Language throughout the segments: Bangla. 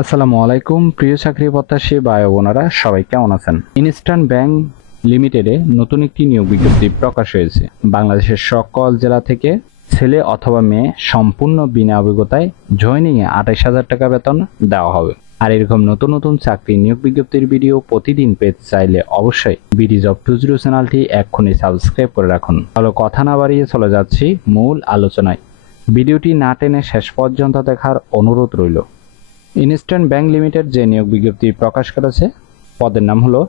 আসসালামু আলাইকুম প্রিয় চাকরি প্রত্যাশী ভাই বোনেরা, সবাই কেমন আছেন? ইনস্টার্ন ব্যাংক লিমিটেডে নতুন একটি নিয়োগ বিজ্ঞপ্তি প্রকাশ হয়েছে। বাংলাদেশের সকল জেলা থেকে ছেলে অথবা মেয়ে সম্পূর্ণ বিনা অভিজ্ঞতায় জয়েনিংয়ে 28,000 টাকা বেতন দেওয়া হবে। আর এরকম নতুন নতুন চাকরি নিয়োগ বিজ্ঞপ্তির ভিডিও প্রতিদিন পেতে চাইলে অবশ্যই বিডি জব 20 চ্যানেলটি এক্ষুনি সাবস্ক্রাইব করে রাখুন। তাহলে কথা না বাড়িয়ে চলে যাচ্ছি মূল আলোচনায়। ভিডিওটি না টেনে শেষ পর্যন্ত দেখার অনুরোধ রইল। ইনস্টার্ন ব্যাংক লিমিটেড যে নিয়োগ বিজ্ঞপ্তি প্রকাশ করেছে, পদের নাম হলো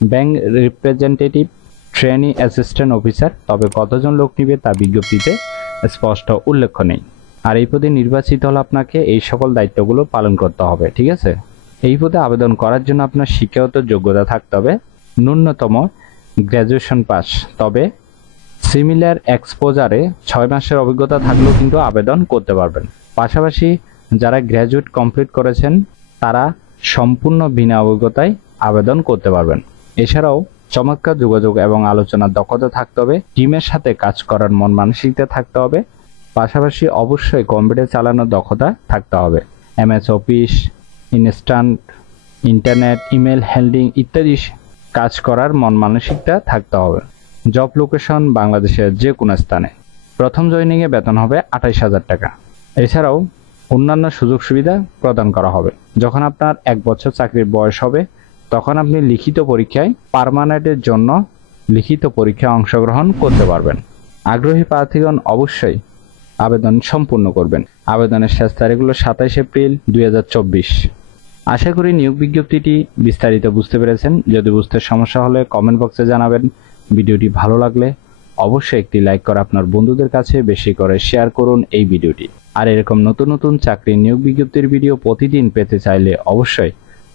bank representative trainee assistant officer. তবে কতজন লোক নিবে তা বিজ্ঞপ্তিতে স্পষ্ট উল্লেখ নেই। আর এই পদে নির্বাচিত হলে আপনাকে এই সকল দায়িত্বগুলো পালন করতে হবে, ঠিক আছে? এই পদে আবেদন করার জন্য আপনার শিক্ষাগত যোগ্যতা থাকতে হবে ন্যূনতম গ্র্যাজুয়েশন পাস। তবে সিমিলার এক্সপোজারে 6 মাসের অভিজ্ঞতা থাকলেও কিন্তু আবেদন করতে পারবেন। পাশাপাশি যারা গ্র্যাজুয়েট কমপ্লিট করেছেন তারা সম্পূর্ণ বিনা অভিজ্ঞতায় আবেদন করতে পারবেন। এছাড়াও চমৎকার যোগাযোগ এবং আলোচনার দক্ষতা থাকতে হবে, টিমের সাথে কাজ করার মন মানসিকতা থাকতে হবে। পাশাপাশি অবশ্যই কম্পিউটার চালানোর দক্ষতা থাকতে হবে। MS office, instant, internet, email handling ইত্যাদি কাজ করার মন মানসিকতা থাকতে হবে। জব লোকেশন বাংলাদেশের যে কোনো স্থানে। প্রথম জয়েনিংয়ে বেতন হবে 28,000 টাকা। এছাড়াও অন্যান্য সুযোগ সুবিধা প্রদান করা হবে। যখন আপনার 1 বছর চাকরির বয়স হবে তখন আপনি লিখিত পরীক্ষায় পার্মানেন্টের জন্য লিখিত পরীক্ষায় অংশগ্রহণ করতে পারবেন। আগ্রহী প্রার্থীগণ অবশ্যই আবেদন সম্পূর্ণ করবেন। আবেদনের শেষ তারিখ হলো 27 এপ্রিল 2024। আশা করি নিয়োগ বিজ্ঞপ্তিটি বিস্তারিত বুঝতে পেরেছেন। যদি বুঝতে সমস্যা হলে কমেন্ট বক্সে জানাবেন। ভিডিওটি ভালো লাগলে অবশ্যই একটি লাইক করে আপনার বন্ধুদের কাছে বেশি করে শেয়ার করুন এই ভিডিওটি। আর এরকম নতুন নতুন চাকরি নিয়োগ বিজ্ঞপ্তির ভিডিও প্রতিদিন পেতে চাইলে অবশ্যই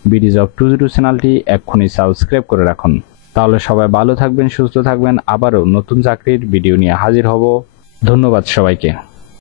বিডি জব 20 চ্যানেলটি এক্ষুনি সাবস্ক্রাইব করে রাখুন। তাহলে সবাই ভালো থাকবেন, সুস্থ থাকবেন। আবারও নতুন চাকরির ভিডিও নিয়ে হাজির হব। ধন্যবাদ সবাইকে।